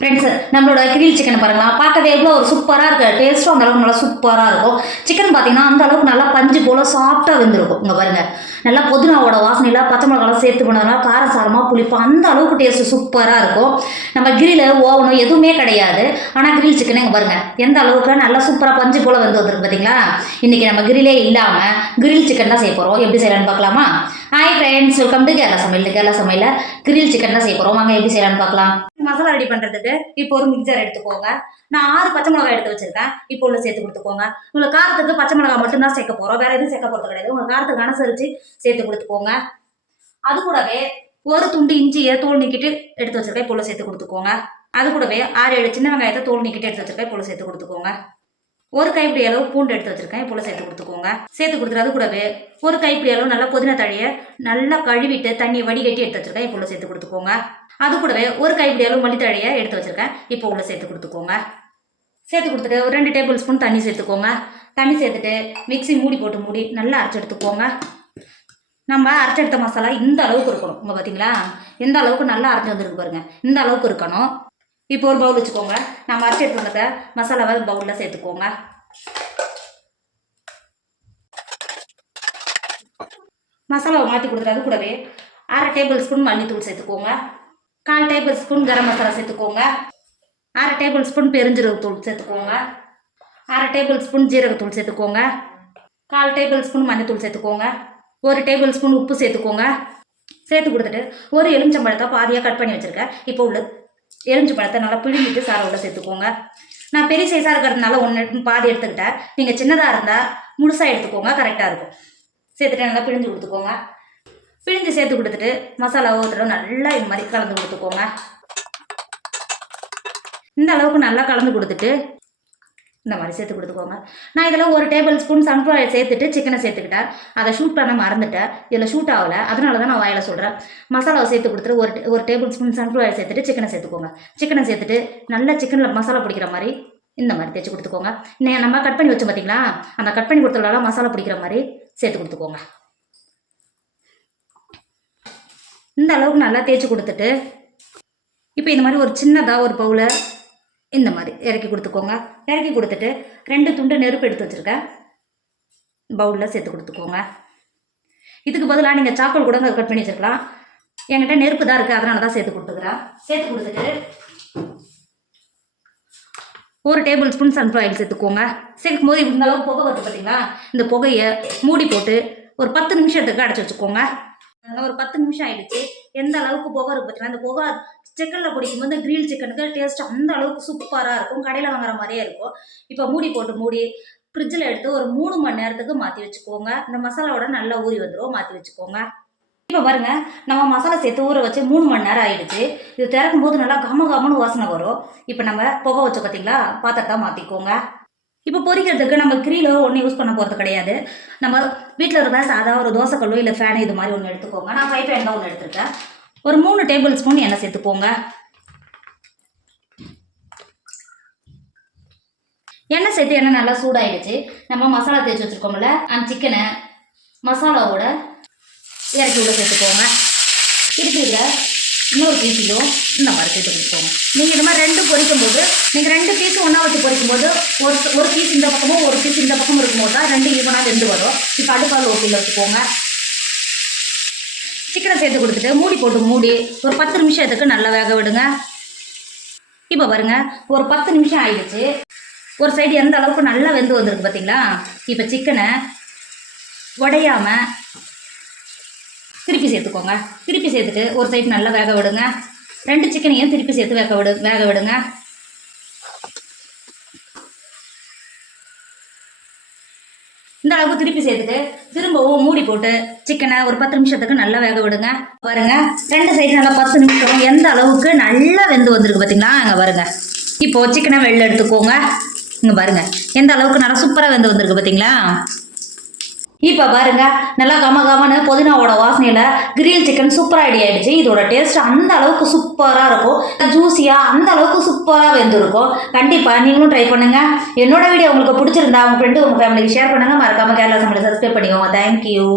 Friends, நம்மளோட grill chicken பாருங்களா, பார்க்கவே எவ்வளோ ஒரு சூப்பராக இருக்குது. டேஸ்ட்டும் அந்த அளவுக்கு நல்லா சூப்பராக இருக்கும். சிக்கன் பார்த்தீங்கன்னா அந்த அளவுக்கு நல்லா பஞ்சு போல் சாஃப்டாக வெந்திருக்கும். இங்கே பாருங்கள், நல்லா புதினாவோட வாசனையில் பச்சை மிளகாலாம் சேர்த்து பண்ணதுனால காரம் சாரமாக புளிப்பு அந்த அளவுக்கு டேஸ்ட்டு சூப்பராக இருக்கும். நம்ம கிரில் ஓவனும் எதுவுமே கிடையாது. ஆனால் கிரில் சிக்கன் இங்கே பாருங்கள் எந்த அளவுக்கு நல்லா சூப்பராக பஞ்சு போல் வந்து வந்துருக்கு பார்த்தீங்களா. இன்றைக்கி நம்ம கிரிலே இல்லாமல் கிரில் சிக்கன் தான் செய்ய போகிறோம். எப்படி செய்யலான்னு பார்க்கலாமா? Hi friends, welcome to Kerala சமையல். கேரளா சமையல் கிரில் சிக்கன் தான் செய்ய போகிறோம். வாங்க எப்படி செய்யலான்னு பார்க்கலாம். மசாலா ரெடி பண்ணுறதுக்கு இப்போ ஒரு மிக்சர் எடுத்துக்கோங்க. நான் 6 பச்சை மிளகாய் எடுத்து வச்சிருக்கேன். இப்போ உள்ள சேர்த்து கொடுத்துக்கோங்க. உங்களுக்கு காரத்துக்கு பச்சை மிளகாய் மட்டும்தான் சேர்க்க போகிறோம், வேற எதுவும் சேர்க்க போகிறது கிடையாது. உங்கள் காரத்துக்கு அனுசரித்து சேர்த்து கொடுத்துக்கோங்க. அது கூடவே ஒரு துண்டு இஞ்சியை தோல் நீக்கிட்டு எடுத்து வச்சிருக்கேன். இப்போ உள்ள சேர்த்து கொடுத்துக்கோங்க. அது கூடவே 6-7 சின்ன வெங்காயத்தை தோல் நீக்கிட்டு எடுத்து வச்சிருக்கேன். இப்போ உள்ள சேர்த்து கொடுத்துக்கோங்க. ஒரு கைப்பிடி அளவு பூண்டு எடுத்து வச்சிருக்கேன். இப்போ சேர்த்து கொடுத்துக்கோங்க. சேர்த்து கொடுத்துட்டு அது கூடவே ஒரு கைப்பிடி அளவு நல்லா புதினா தழையை நல்லா கழுவிட்டு தண்ணியை வடிகட்டி எடுத்து வச்சிருக்கேன். இப்போ சேர்த்து கொடுத்துக்கோங்க. அது கூடவே ஒரு கைப்பிடி அளவு மல்லித்தழையை எடுத்து வச்சிருக்கேன். இப்போ உள்ள சேர்த்து கொடுத்துக்கோங்க. சேர்த்து கொடுத்துட்டு ஒரு 2 டேபிள் ஸ்பூன் தண்ணி சேர்த்துக்கோங்க. தண்ணி சேர்த்துட்டு மிக்ஸி மூடி போட்டு மூடி நல்லா அரைச்சி எடுத்துக்கோங்க. நம்ம அரைச்சி எடுத்த மசாலா இந்த அளவுக்கு இருக்கணும். இங்கே பார்த்தீங்களா, எந்த அளவுக்கு நல்லா அரைச்சி வந்துருக்கு பாருங்க, இந்த அளவுக்கு இருக்கணும். இப்போ ஒரு பவுல் வச்சுக்கோங்க. நம்ம அரைச்சி எடுத்து வந்த மசாலாவை பவுலில் சேர்த்துக்கோங்க. மசாலாவை மாற்றி கொடுத்துட்டு அது கூடவே 1/2 டேபிள் ஸ்பூன் மல்லித்தூள் சேர்த்துக்கோங்க. 1/4 டேபிள் ஸ்பூன் கரம் மசாலா சேர்த்துக்கோங்க. 1/2 டேபிள் ஸ்பூன் பெருஞ்சீரகத்தூள் சேர்த்துக்கோங்க. 1/2 டேபிள் ஸ்பூன் ஜீரகத்தூள் சேர்த்துக்கோங்க. 1/4 டேபிள் ஸ்பூன் மஞ்சத்தூள் சேர்த்துக்கோங்க. 1 டேபிள் ஸ்பூன் உப்பு சேர்த்துக்கோங்க. சேர்த்து கொடுத்துட்டு ஒரு எலுமிச்சம்பழத்தை பாதியாக கட் பண்ணி வச்சுருக்கேன். இப்போ உள்ள எலுமிச்சம்பழத்தை நல்லா பிழிஞ்சிட்டு சாரை உள்ள சேர்த்துக்கோங்க. நான் பெரிய சைஸாக இருக்கிறதுனால ஒன்று பாதி எடுத்துக்கிட்டேன். நீங்கள் சின்னதாக இருந்தால் முழுசாக எடுத்துக்கோங்க, கரெக்டாக இருக்கும். சேர்த்துட்டு நல்லா பிழிஞ்சு கொடுத்துக்கோங்க. பிழிஞ்சு சேர்த்து கொடுத்துட்டு மசாலாவை ஒரு தடவை நல்லா இது மாதிரி கலந்து கொடுத்துக்கோங்க. இந்த அளவுக்கு நல்லா கலந்து கொடுத்துட்டு இந்த மாதிரி சேர்த்து கொடுத்துக்கோங்க. நான் இதில் 1 டேபிள் ஸ்பூன் சன்ஃப்ளவர் ஆயில் சேர்த்துட்டு சிக்கனை சேர்த்துக்கிட்டேன். அதை ஷூட் பண்ண மறந்துட்டேன். இதில் ஷூட் ஆகலை, அதனால தான் நான் வாயில் சொல்கிறேன். மசாலாவை சேர்த்து கொடுத்துட்டு ஒரு டேபிள் ஸ்பூன் சன்ஃப்ளவர் ஆயில் சேர்த்துட்டு சிக்கனை சேர்த்துக்கோங்க. சிக்கனை சேர்த்துட்டு நல்லா சிக்கனில் மசாலா பிடிக்கிற மாதிரி இந்த மாதிரி தேய்ச்சி கொடுத்துக்கோங்க. நம்ம கட் பண்ணி வச்சோம் பார்த்தீங்களா, அந்த கட் பண்ணி கொடுத்ததால மசாலா பிடிக்கிற மாதிரி சேர்த்து கொடுத்துக்கோங்க. இந்த அளவுக்கு நல்லா தேய்ச்சி கொடுத்துட்டு இப்போ இந்த மாதிரி ஒரு சின்னதாக ஒரு பவுலை இந்த மாதிரி இறக்கி கொடுத்துக்கோங்க. இறக்கி கொடுத்துட்டு 2 துண்டு நெருப்பு எடுத்து வச்சுருக்கேன், பவுலில் சேர்த்து கொடுத்துக்கோங்க. இதுக்கு பதிலாக நீங்கள் சாக்கோல் கூட கட் பண்ணி வச்சுருக்கலாம். என்கிட்ட நெருப்பு தான் இருக்குது, அதனால தான் சேர்த்து கொடுத்துக்கிறேன். சேர்த்து கொடுத்துட்டு 1 டேபிள் ஸ்பூன் சன்ஃப்ளவர் ஆயில் சேர்த்துக்கோங்க. சேர்க்கும் போது இந்த அளவுக்கு புகை வருது பார்த்தீங்களா, இந்த புகையை மூடி போட்டு ஒரு 10 நிமிஷத்துக்கு அடைச்சி வச்சுக்கோங்க. ஒரு 10 நிமிஷம் ஆயிடுச்சு. எந்த அளவுக்கு புகை இருக்கு பார்த்தீங்கன்னா, அந்த புகை சிக்கனில் பிடிக்கும்போது இந்த கிரில் சிக்கனுக்கு டேஸ்ட் அந்த அளவுக்கு சூப்பராக இருக்கும், கடையில் வாங்குற மாதிரியே இருக்கும். இப்போ மூடி போட்டு மூடி ஃப்ரிட்ஜில் எடுத்து ஒரு 3 மணி நேரத்துக்கு மாற்றி வச்சுக்கோங்க. இந்த மசாலாவோட நல்லா ஊறி வந்துடும், மாற்றி வச்சுக்கோங்க. இப்போ பாருங்க, நம்ம மசாலா சேர்த்து ஊற வச்சு 3 மணி நேரம் ஆயிடுச்சு. இது திறக்கும் போது நல்லா கமன்னு வாசனை வரும். இப்போ நம்ம புகை வச்சு பார்த்தீங்களா, பாத்திரத்தை மாற்றிக்கோங்க. இப்போ பொரிக்கிறதுக்கு நம்ம கிரிலோ ஒன்றும் யூஸ் பண்ண போகிறது கிடையாது. நம்ம வீட்டில் இருக்கிற சாதா ஒரு தோசைக்கல்லோ இல்லை ஃபேனு இது மாதிரி ஒன்று எடுத்துக்கோங்க. நான் ஃப்ரை பேன் தான் ஒன்று எடுத்துருக்கேன். ஒரு 3 டேபிள் ஸ்பூன் எண்ணெய் சேர்த்துக்கோங்க. எண்ணெய் சேர்த்து எண்ணெய் நல்லா சூடாயிடுச்சு. நம்ம மசாலா தேய்ச்சி வச்சுருக்கோம்ல, அந்த சிக்கனை மசாலாவோட இறக்கி உள்ள சேர்த்துக்கோங்க. இருக்கிற இன்னொரு பீஸையும் இந்த மாதிரி சேர்த்து கொடுத்துக்கோங்க. நீங்கள் இந்த மாதிரி 2 பொரிக்கும் போது நீங்கள் 2 பீஸும் ஒன்றா வச்சு பொரிக்கும் போது ஒரு பீஸ் இந்த பக்கமும் ஒரு பீஸ் இந்த பக்கமும் இருக்கும்போது தான் 2 ஈவனாக வெந்து வரும். இப்போ அடுப்பால் ஓட்டியில் வச்சுக்கோங்க. சிக்கனை சேர்த்து கொடுத்துட்டு மூடி போட்டு மூடி ஒரு 10 நிமிஷத்துக்கு நல்லா வேக விடுங்க. இப்போ பாருங்க, ஒரு 10 நிமிஷம் ஆயிடுச்சு. ஒரு சைடு எந்த அளவுக்கு நல்லா வெந்து வந்திருக்கு பார்த்தீங்களா. இப்போ சிக்கனை உடையாமல் திருப்பி சேர்த்துக்கோங்க. திருப்பி சேர்த்துட்டு ஒரு சைடு நல்லா வேக விடுங்க. 2 சிக்கனையும் திருப்பி சேர்த்து வேக விடுங்க. இந்த அளவுக்கு திருப்பி சேர்த்துட்டு திரும்பவும் மூடி போட்டு சிக்கனை ஒரு 10 நிமிஷத்துக்கு நல்லா வேக விடுங்க. பாருங்க, 2 சைடு நல்லா 10 நிமிஷம் எந்த அளவுக்கு நல்லா வெந்து வந்திருக்கு பார்த்தீங்களா. அங்கே பாருங்க, இப்போ சிக்கனை வெளில எடுத்துக்கோங்க. இங்கே பாருங்க, எந்த அளவுக்கு நல்லா சூப்பராக வெந்து வந்திருக்கு பார்த்தீங்களா. இப்போ பாருங்க, நல்லா கமன்னு புதினாவோட வாசனையில் கிரில் சிக்கன் சூப்பராக ரெடி ஆகிடுச்சு. இதோட டேஸ்ட் அந்த அளவுக்கு சூப்பராக இருக்கும், ஜூஸியாக அந்த அளவுக்கு சூப்பராக வெந்திருக்கும். கண்டிப்பாக நீங்களும் ட்ரை பண்ணுங்கள். என்னோட வீடியோ உங்களுக்கு பிடிச்சிருந்தா உங்கள் ஃப்ரெண்டு உங்கள் ஃபேமிலிக்கு ஷேர் பண்ணுங்கள். மறக்காமல் கேரளா சமையல் சப்ஸ்கிரைப் பண்ணிக்கோங்க. தேங்க்யூ.